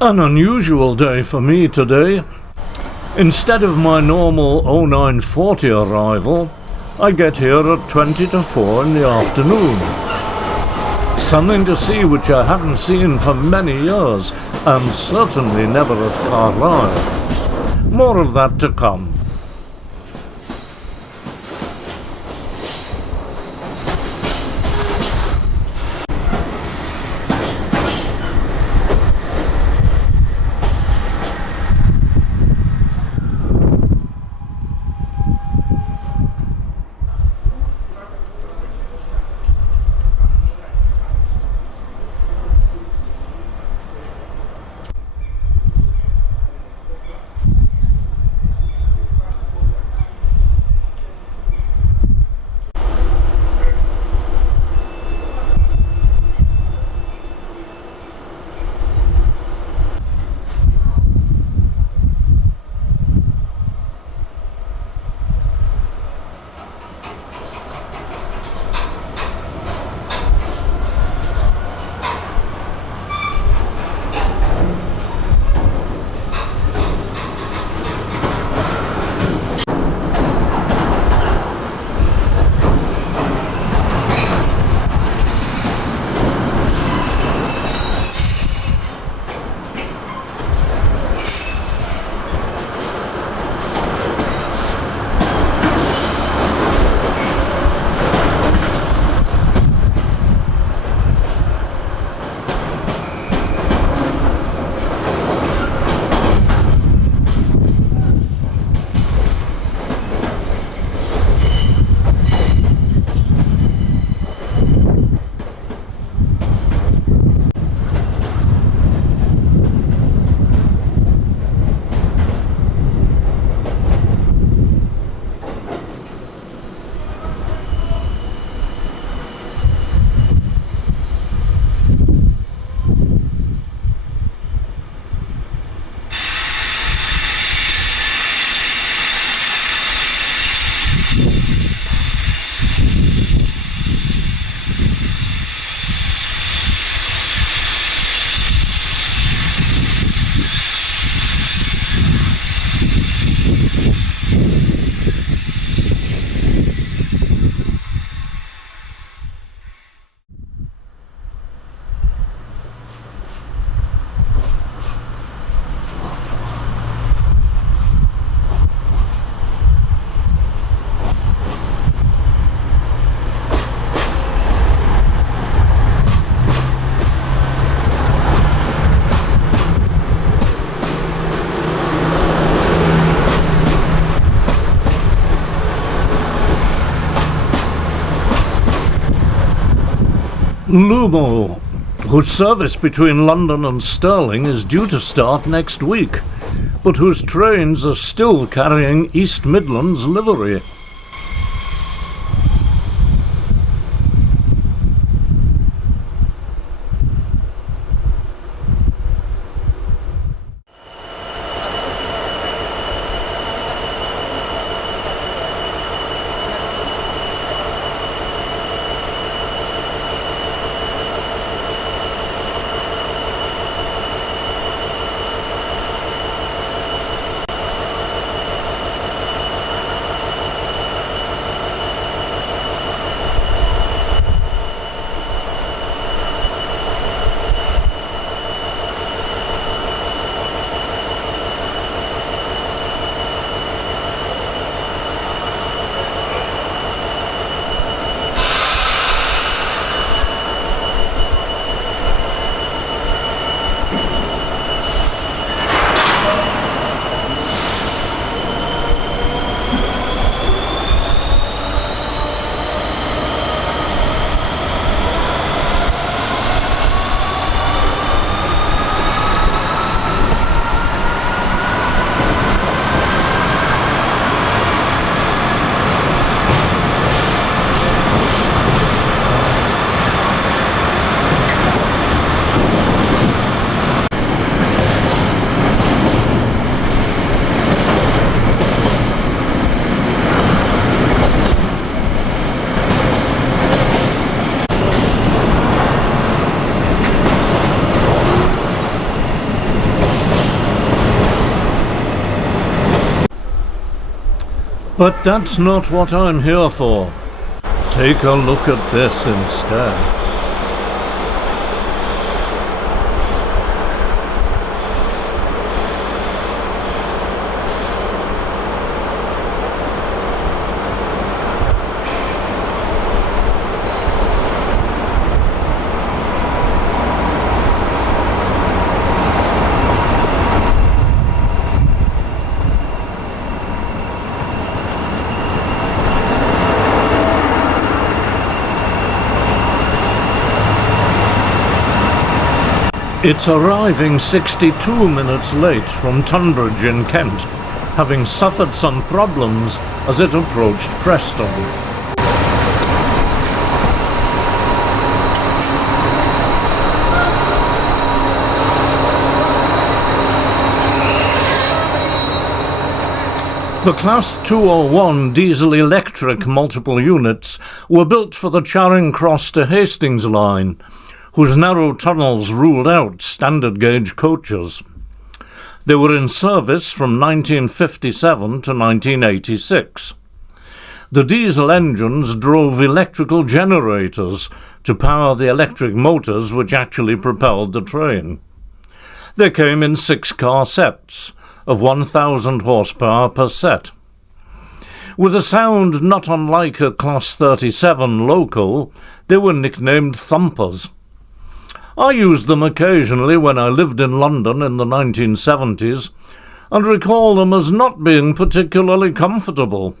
An unusual day for me today. Instead of my normal 0940 arrival, I get here at 20 to 4 in the afternoon. Something to see which I haven't seen for many years, and certainly never at Carlisle. More of that to come. Lumo, whose service between London and Stirling is due to start next week, but whose trains are still carrying East Midlands livery. But that's not what I'm here for. Take a look at this instead. It's arriving 62 minutes late from Tunbridge in Kent, having suffered some problems as it approached Preston. The Class 201 diesel-electric multiple units were built for the Charing Cross to Hastings line, whose narrow tunnels ruled out standard-gauge coaches. They were in service from 1957 to 1986. The diesel engines drove electrical generators to power the electric motors which actually propelled the train. They came in 6-car sets of 1,000 horsepower per set. With a sound not unlike a Class 37 loco, they were nicknamed Thumpers. I used them occasionally when I lived in London in the 1970s, and recall them as not being particularly comfortable.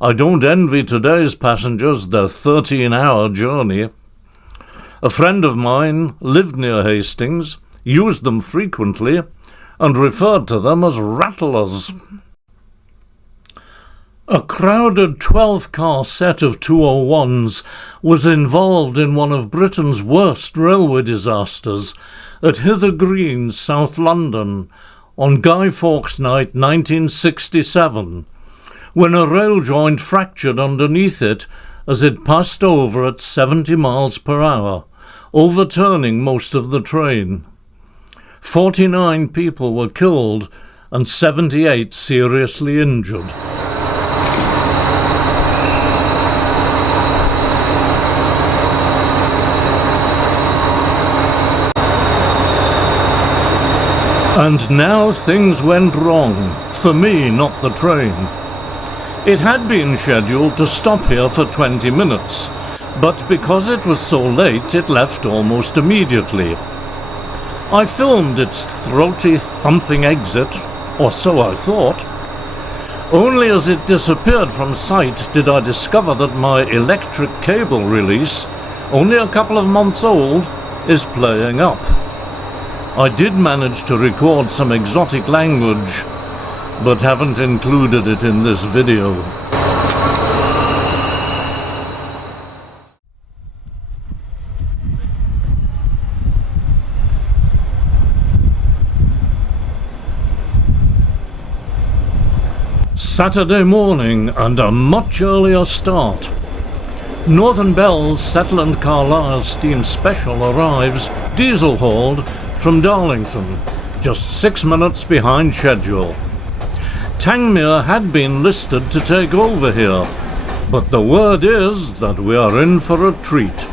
I don't envy today's passengers their 13-hour journey. A friend of mine lived near Hastings, used them frequently, and referred to them as rattlers. A crowded 12-car set of 201s was involved in one of Britain's worst railway disasters at Hither Green, South London, on Guy Fawkes Night 1967, when a rail joint fractured underneath it as it passed over at 70 miles per hour, overturning most of the train. 49 people were killed and 78 seriously injured. And now things went wrong, for me, not the train. It had been scheduled to stop here for 20 minutes, but because it was so late, it left almost immediately. I filmed its throaty, thumping exit, or so I thought. Only as it disappeared from sight did I discover that my electric cable release, only a couple of months old, is playing up. I did manage to record some exotic language, but haven't included it in this video. Saturday morning and a much earlier start. Northern Bell's Settlement Carlisle Steam Special arrives, diesel-hauled, from Darlington, just 6 minutes behind schedule. Tangmere had been listed to take over here, but the word is that we are in for a treat.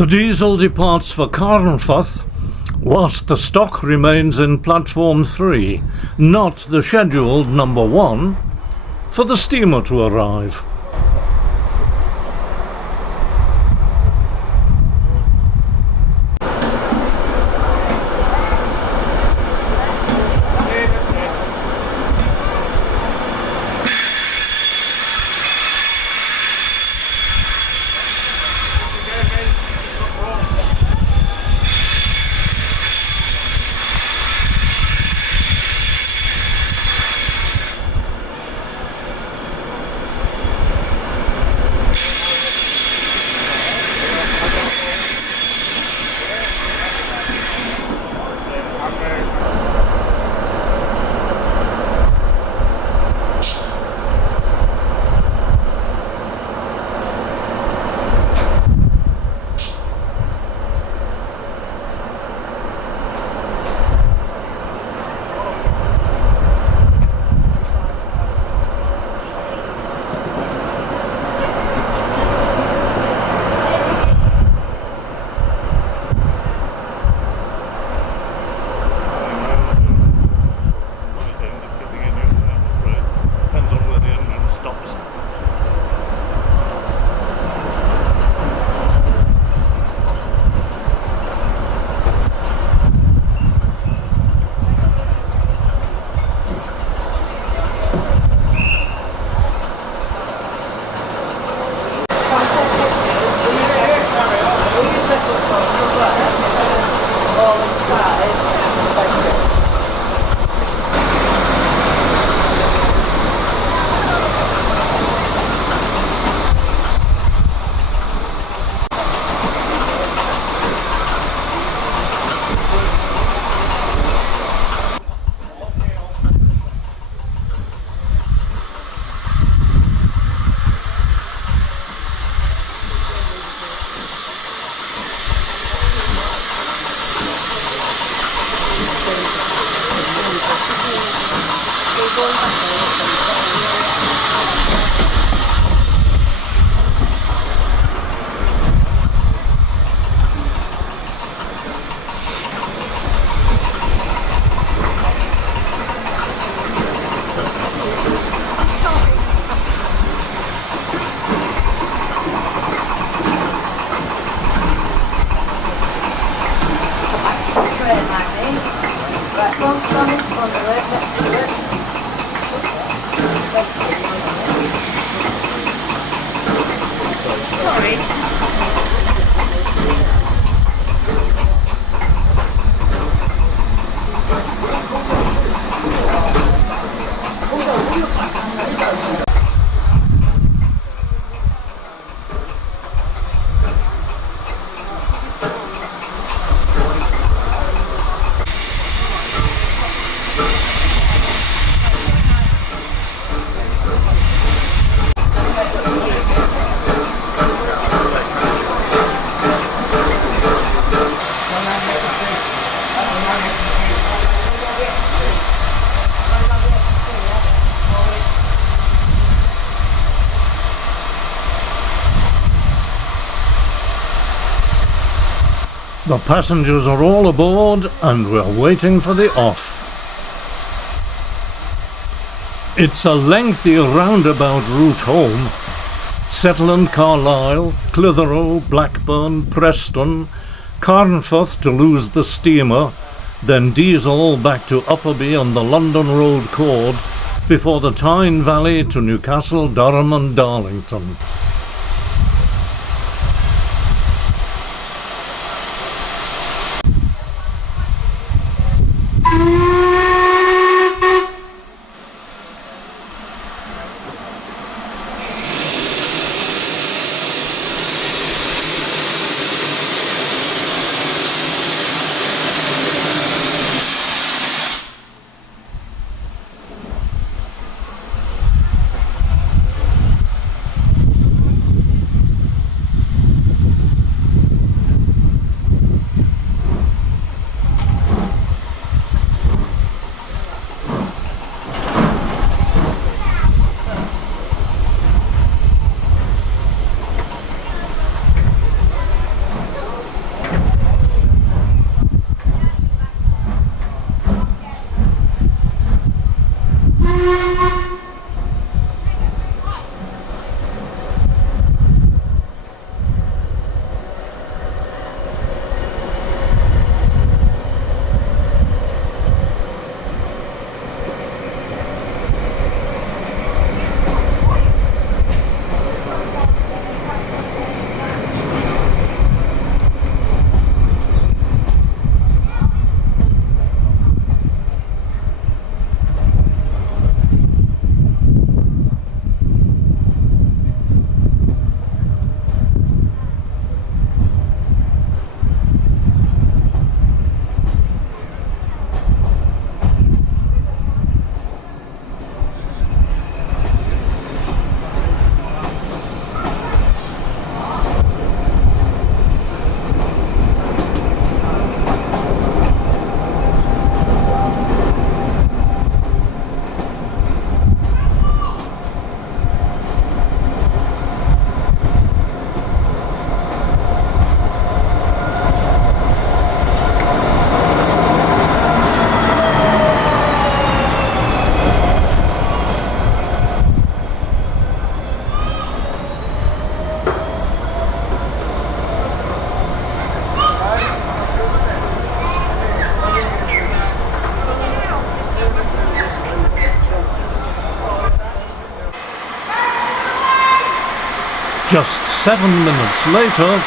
The diesel departs for Carlisle, whilst the stock remains in platform 3, not the scheduled number 1, for the steamer to arrive. The passengers are all aboard and we're waiting for the off. It's a lengthy roundabout route home. Settlement, Carlisle, Clitheroe, Blackburn, Preston, Carlisle to lose the steamer, then diesel back to Appleby on the London Road Chord before the Tyne Valley to Newcastle, Durham and Darlington. Just 7 minutes later,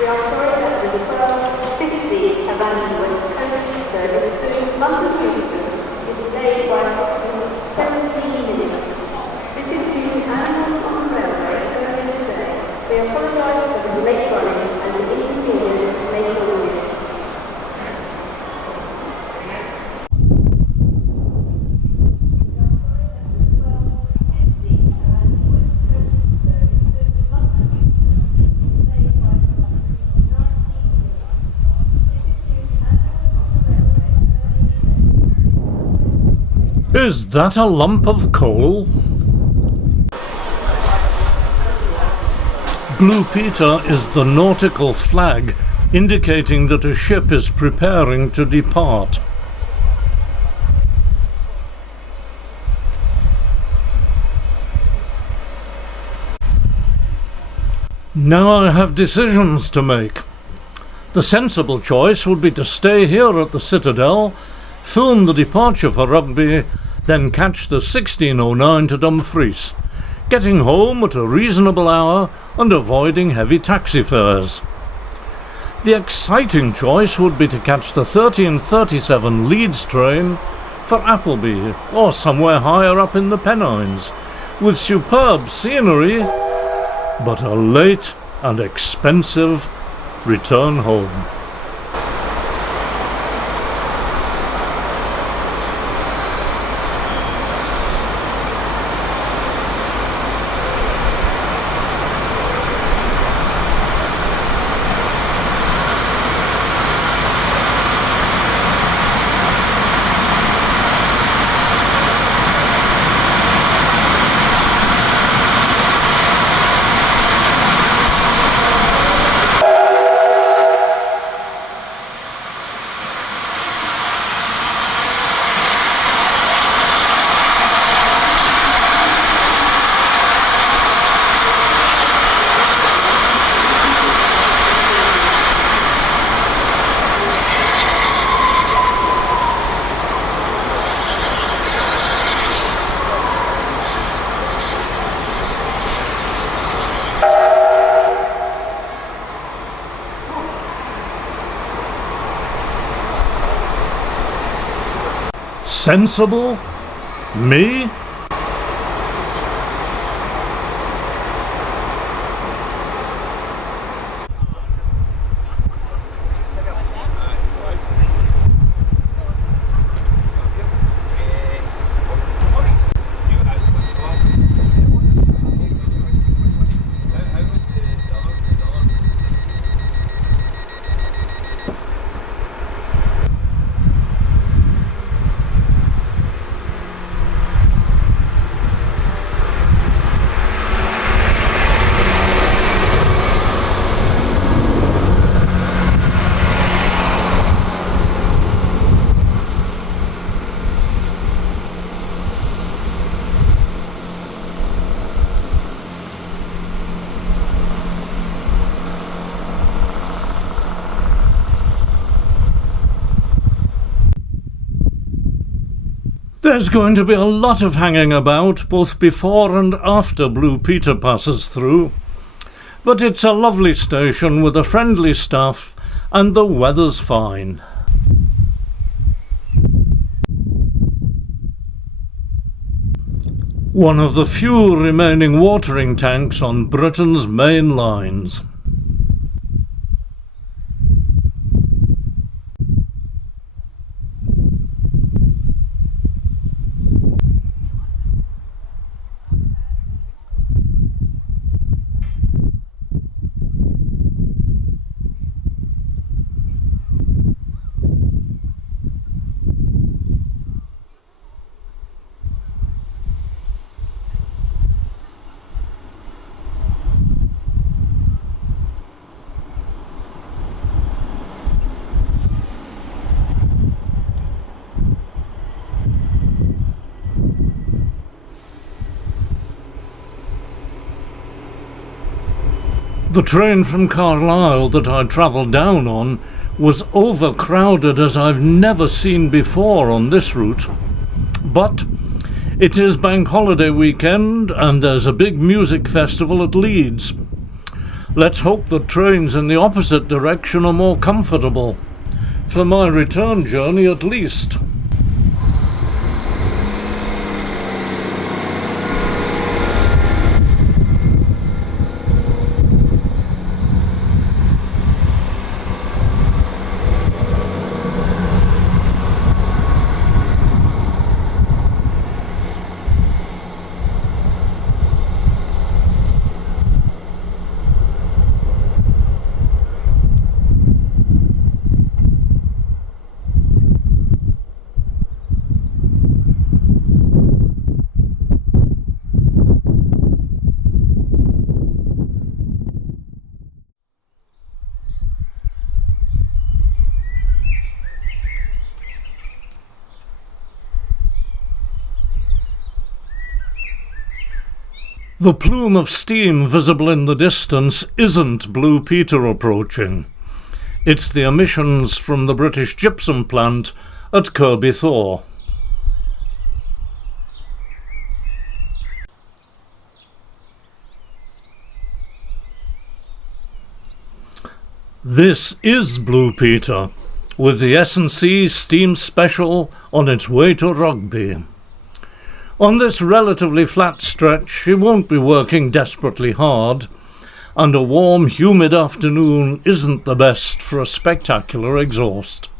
We are sorry that the 12:50 Havana West Coast service to London Houston is delayed by approximately 17 minutes. This is due to animals on the railway earlier today. We apologise for the late running and the inconvenience this may cause you. Is that a lump of coal? Blue Peter is the nautical flag indicating that a ship is preparing to depart. Now I have decisions to make. The sensible choice would be to stay here at the Citadel, film the departure for Rugby, then catch the 1609 to Dumfries, getting home at a reasonable hour and avoiding heavy taxi fares. The exciting choice would be to catch the 1337 Leeds train for Appleby or somewhere higher up in the Pennines, with superb scenery, but a late and expensive return home. Sensible? Me? There's going to be a lot of hanging about, both before and after Blue Peter passes through. But it's a lovely station with a friendly staff, and the weather's fine. One of the few remaining watering tanks on Britain's main lines. The train from Carlisle that I travelled down on was overcrowded as I've never seen before on this route. But it is bank holiday weekend and there's a big music festival at Leeds. Let's hope the trains in the opposite direction are more comfortable. For my return journey at least. The plume of steam visible in the distance isn't Blue Peter approaching. It's the emissions from the British gypsum plant at Kirby Thor. This is Blue Peter, with the S&C Steam Special on its way to Rugby. On this relatively flat stretch, she won't be working desperately hard, and a warm, humid afternoon isn't the best for a spectacular exhaust.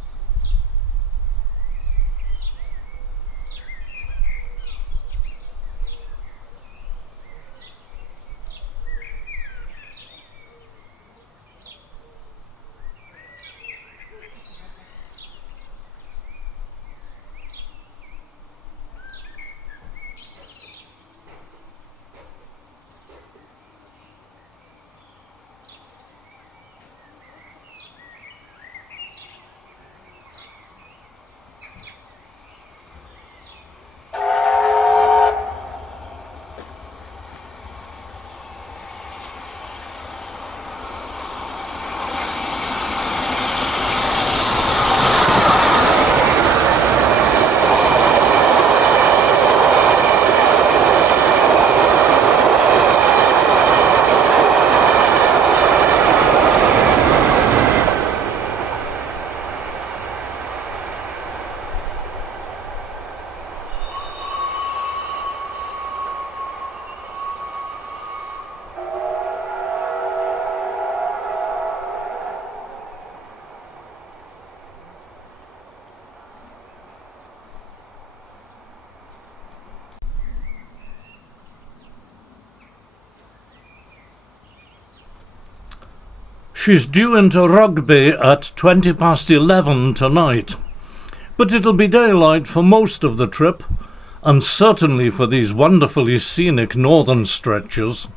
She's due into Rugby at 11:20 tonight, but it'll be daylight for most of the trip, and certainly for these wonderfully scenic northern stretches.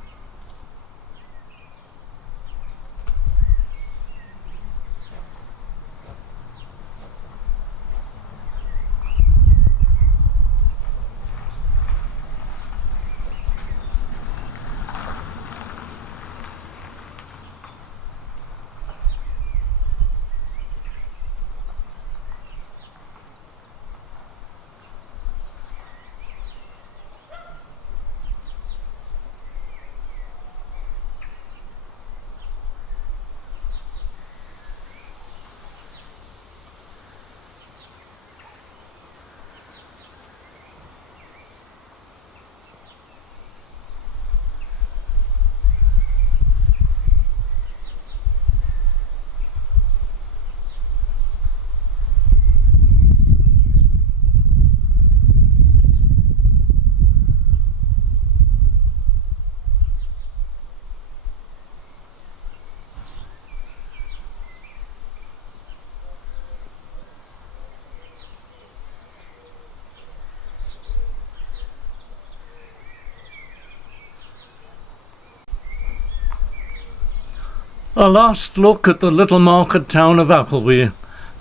A last look at the little market town of Appleby,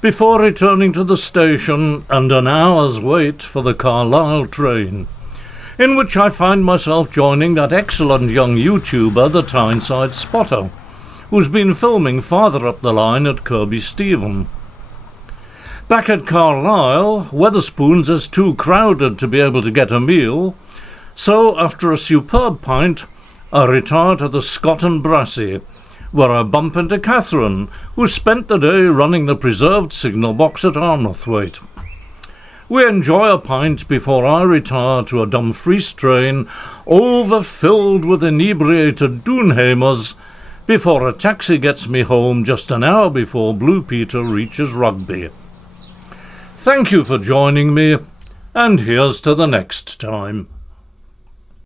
before returning to the station and an hour's wait for the Carlisle train, in which I find myself joining that excellent young YouTuber, the Tyneside Spotter, who's been filming farther up the line at Kirby Stephen. Back at Carlisle, Wetherspoons is too crowded to be able to get a meal, so after a superb pint, I retire to the Scott and Brassy, where I bump into Catherine, who spent the day running the preserved signal box at Arnathwaite. We enjoy a pint before I retire to a Dumfries train overfilled with inebriated Doonhamers before a taxi gets me home just an hour before Blue Peter reaches Rugby. Thank you for joining me, and here's to the next time.